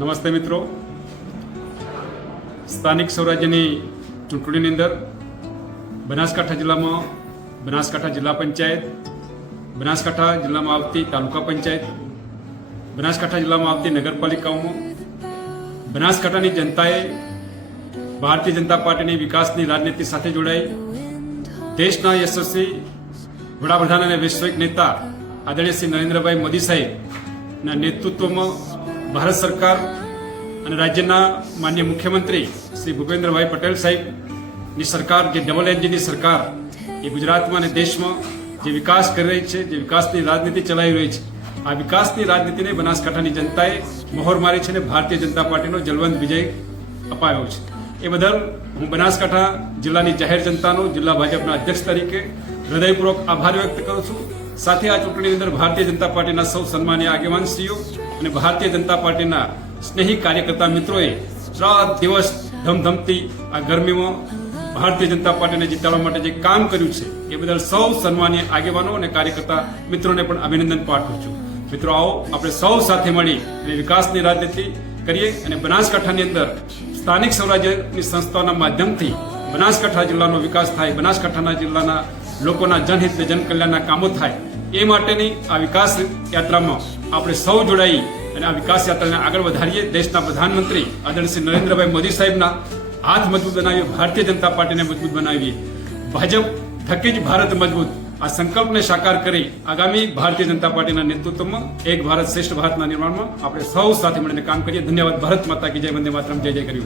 નમસ્તે મિત્રો, સ્થાનિક સ્વરાજ્યની ચૂંટણીની અંદર બનાસકાંઠા જિલ્લામાં બનાસકાંઠા જિલ્લા પંચાયત, બનાસકાંઠા જિલ્લામાં આવતી તાલુકા પંચાયત, બનાસકાંઠા જિલ્લામાં આવતી નગરપાલિકાઓમાં બનાસકાંઠાની જનતાએ ભારતીય જનતા પાર્ટીની વિકાસની રાજનીતિ સાથે જોડાઈ દેશના યશસ્વી વડાપ્રધાન અને વૈશ્વિક નેતા આદરણીય શ્રી નરેન્દ્રભાઈ મોદી સાહેબના નેતૃત્વમાં ભારત સરકાર અને રાજ્યના માન્ય મુખ્યમંત્રી શ્રી ભૂપેન્દ્રભાઈ પટેલ સાહેબની સરકાર, જે ડબલ એન્જિનની સરકાર એ ગુજરાતમાં અને દેશમાં જે વિકાસ કરી રહી છે, જે વિકાસની રાજનીતિ ચલાવી રહી છે, આ વિકાસની રાજનીતિને બનાસકાંઠાની જનતાએ મહોર મારી છે અને ભારતીય જનતા પાર્ટીનો જલવંત વિજય અપાવ્યો છે. એ બદલ હું બનાસકાંઠા જિલ્લાની જાહેર જનતાનો જિલ્લા ભાજપના અધ્યક્ષ તરીકે હૃદયપૂર્વક આભાર વ્યક્ત કરું છું. સાથે આ ચૂંટણીની અંદર ભારતીય જનતા પાર્ટીના સૌ સન્માનીય આગેવાનશ્રીઓ અને ભારતીય જનતા પાર્ટીના સ્નેહી કાર્યકર્તા મિત્રોએ 3 દિવસ ધમધમતી આ ગરમીમાં ભારતીય જનતા પાર્ટીને જીતાડવા માટે જે કામ કર્યું છે એ બદલ સૌ સન્માનીય આગેવાનો અને કાર્યકર્તા મિત્રોને પણ અભિનંદન પાઠવું છું. મિત્રો, આવો આપણે સૌ સાથે મળી અને વિકાસની રાજનીતિ કરીએ અને બનાસકાંઠાની અંદર સ્થાનિક સ્વરાજ્યની સંસ્થાઓના માધ્યમથી બનાસકાંઠા જિલ્લાનો વિકાસ થાય, બનાસકાંઠાના જિલ્લાના લોકોના જનહિત અને જનકલ્યાણના કામો થાય, એ માટેની આ વિકાસ યાત્રામાં આપણે સૌ જોડાઈ અને આ વિકાસ યાત્રાને આગળ વધારીએ. દેશના પ્રધાનમંત્રી આદરણીય શ્રી નરેન્દ્રભાઈ મોદી સાહેબના હાથ મજબૂત બનાવીએ, ભારતીય જનતા પાર્ટીને મજબૂત બનાવીએ. ભાજપ થકી જ ભારત મજબૂત, આ સંકલ્પને સાકાર કરી આગામી ભારતીય જનતા પાર્ટીના નેતૃત્વમાં એક ભારત શ્રેષ્ઠ ભારતના નિર્માણમાં આપણે સૌ સાથે મળીને કામ કરીએ. ધન્યવાદ. ભારત માતા કી જય. વંદે માતરમ. જય જય કરી.